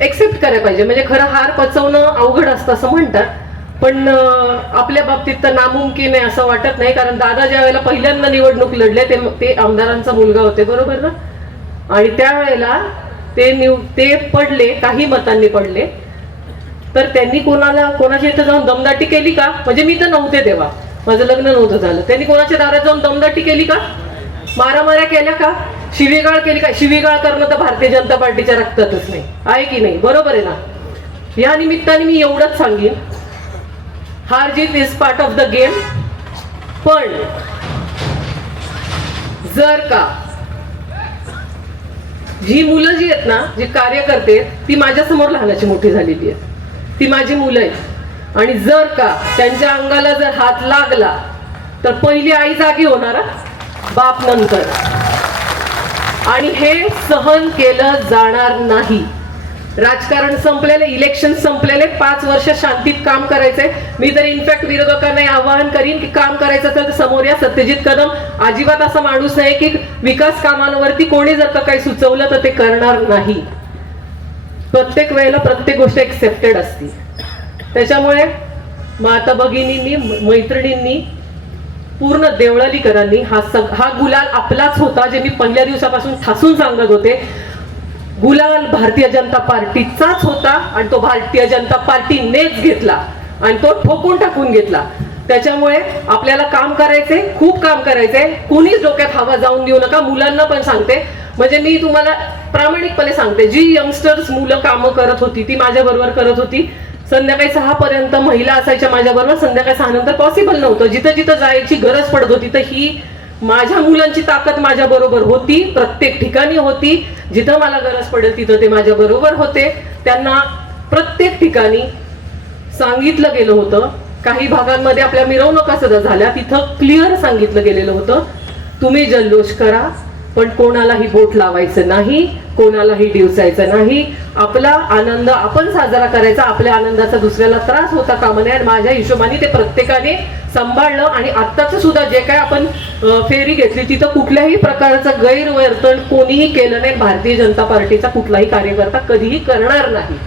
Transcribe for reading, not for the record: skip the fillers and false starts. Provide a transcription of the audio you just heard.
Accept करायला पाहिजे. म्हणजे खरं हार पचवणं अवघड असतं असं म्हणतात, पण आपल्या बाबतीत तर नामुमकिन आहे असं वाटत नाही. कारण दादा ज्या वेळेला पहिल्यांदा निवडणूक लढले ते आमदारांचा मुलगा होते, बरोबर ना. आणि त्यावेळेला ते पडले, काही मतांनी पडले, तर त्यांनी कोणाच्या इथे जाऊन दमदाटी केली का? म्हणजे मी तर नव्हते तेव्हा, माझं लग्न नव्हतं झालं. त्यांनी कोणाच्या दारात जाऊन दमदाटी केली का? मारामाऱ्या केल्या का? शिवीगाळ केली का? शिवीगाळ करणं तर भारतीय जनता पार्टीच्या रक्तातच नाही, आहे की नाही? बरोबर आहे ना. या निमित्ताने मी एवढंच सांगेन, हार जीत is part of the game. पण जर का जी मुलं जी आहेत ना, जी कार्यकर्ते आहेत, ती माझ्या समोर लहानाची मोठी झालेली आहेत, ती माझी मुलं आहेत. आणि जर का त्यांच्या अंगाला जर हात लागला तर पहिली आई जागी होणार, बाप नंतर. आणि हे सहन केलं जाणार नाही. राजकारण संपलेले, इलेक्शन संपलेले, 5 वर्ष शांतीत काम करायचंय. मी तर इनफॅक्ट विरोधकांना आवाहन करीन की काम करायचं असेल तर समोर या. सत्यजित कदम अजिबात असा माणूस नाही की विकास कामांवरती कोणी जर का काही सुचवलं तर ते करणार नाही. प्रत्येक वेळेला प्रत्येक गोष्ट एक्सेप्टेड असते. त्याच्यामुळे माता भगिनींनी, मैत्रिणींनी, पूर्ण देवळालीकरांनी हा गुलाल आपलाच होता. जे मी पहिल्या दिवसापासून ठासून सांगत होते, गुलाल भारतीय जनता पार्टीचाच होता आणि तो भारतीय जनता पार्टीनेच घेतला आणि तो ठोकून टाकून घेतला. त्याच्यामुळे आपल्याला काम करायचंय, खूप काम करायचंय. कुणीच डोक्यात हवा जाऊन देऊ नका. मुलांना पण सांगते, म्हणजे मी तुम्हाला प्रामाणिकपणे सांगते, जी यंगस्टर्स मुलं कामं करत होती ती माझ्या बरोबर करत होती. संध्याकाळी 6 पर्यंत महिला असायच्या माझ्या बरोबर. संध्याकाळी 6 नंतर पॉसिबल नव्हतं. जिथं जिथं जायची गरज पडत होती तर ही माझ्या मुलांची ताकद माझ्या बरोबर होती, प्रत्येक ठिकाणी होती. जिथं मला गरज पडेल तिथं ते माझ्या बरोबर होते. त्यांना प्रत्येक ठिकाणी सांगितलं गेलं होतं. काही भागांमध्ये आपल्या मिरवणुका सुद्धा झाल्या, तिथं क्लिअर सांगितलं गेलेलं होतं, तुम्ही जल्लोष करा पण कोणालाही बोट लावायचं नाही, कोणालाही डिवचायचं नाही. आपला आनंद आपण साजरा करायचा. आपल्या आनंदाचा दुसऱ्याला त्रास होता कामा नये. आणि माझ्या हिशोबाने ते प्रत्येकाने सांभाळलं. आणि आत्ताच सुद्धा जे काय आपण फेरी घेतली तिथं कुठल्याही प्रकारचं गैरवर्तन कोणीही केलं नाही. भारतीय जनता पार्टीचा कुठलाही कार्यकर्ता कधीही करणार नाही.